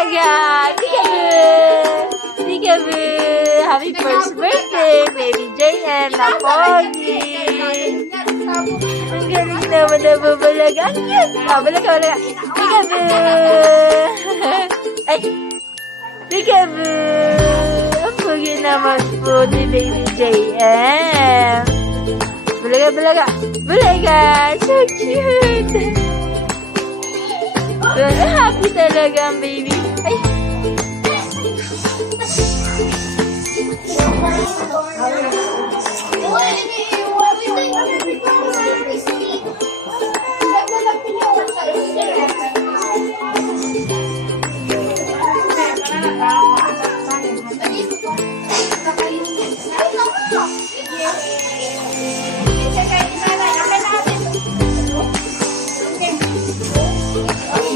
Bulaga! Peekaboo! Peekaboo! Happy first birthday, baby JM na pogi! Ang galing naman na babalaga. Ang cute! Bulaga, bulaga. Peekaboo! Ay! Peekaboo! Ang pogi naman po ni baby JM. Bulaga, bulaga. Bulaga! So cute! Happy talaga ang baby. Ay!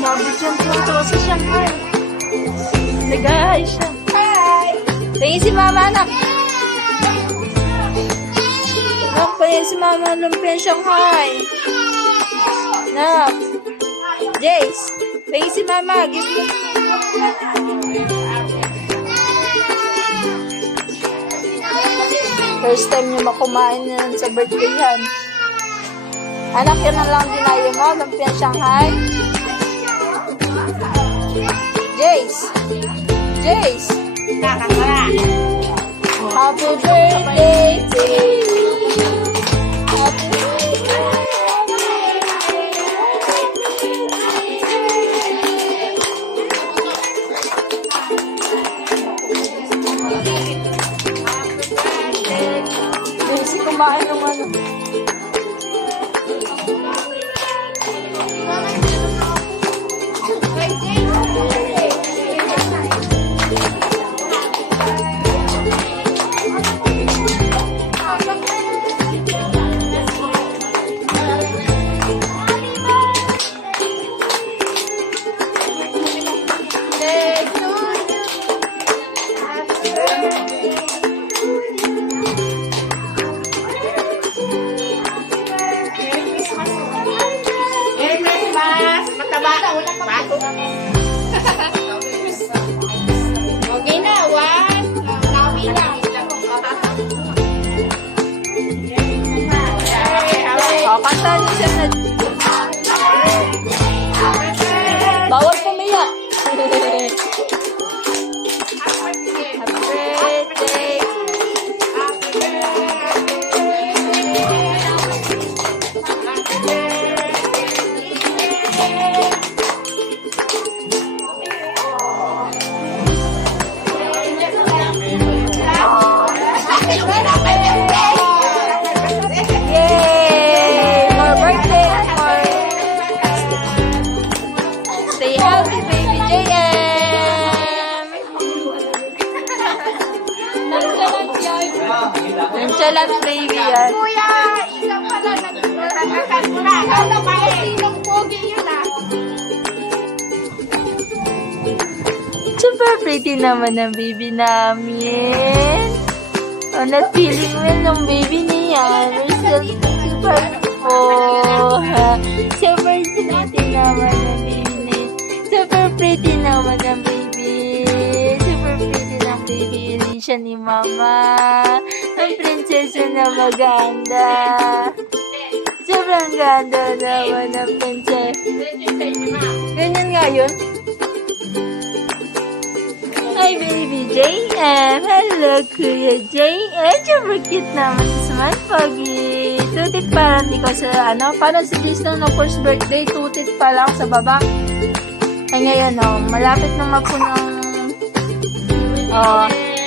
Mabigyan po ito sa Shanghai. Nag-hi siya. Hi! Tingin si mama, anak. Anak, tingin si mama lumpia Shanghai. Anak. Jace, tingin si mama. Give me. First time niyo makumain yan sa birthday yan. Anak, yan na lang dinayo mo. Lumpia Shanghai. Jace! Jace! Happy birthday to you! Happy birthday! Jace, kumain ng ano. Okay na, one. Nawi lang. Kanta niyo siya na. Bawal pumiyak. Happy birthday. Yay! More birthday! More. Stay healthy, baby JM! Nonchalant baby yan. Kuya, ikaw pala nagkakakan mo na. Akala ko sinong pogi yun ah. Super pretty naman ang baby namin. Oh, na-feeling well ng baby niya. We're still super po. Super pretty naman ang baby niya. Super pretty naman ang baby. Super pretty ng baby. Hindi siya ni mama. Ang prinsesa na maganda. Sobrang ganda naman ang prinsesa. Ganyan nga yun. Hi, baby JM. Hello, Kuya JM. Super cute naman sa smile pogi. Tutit pa lang ko sa ano. Parang si Disney ng first birthday. Tutit pa lang sa baba. Ay ngayon, malapit na po ng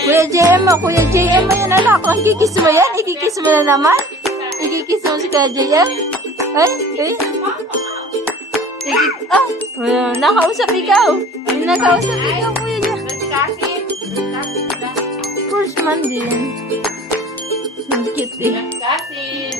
Kuya JM, Kuya JM. Ayan, anak. Ang kikis mo yan. Ikikis mo na naman. Ikikis mo si Kuya JM. Ay. Nakausap ikaw. Nakausap ikaw, Kuya JM. First man din. Ang cute eh. Kasi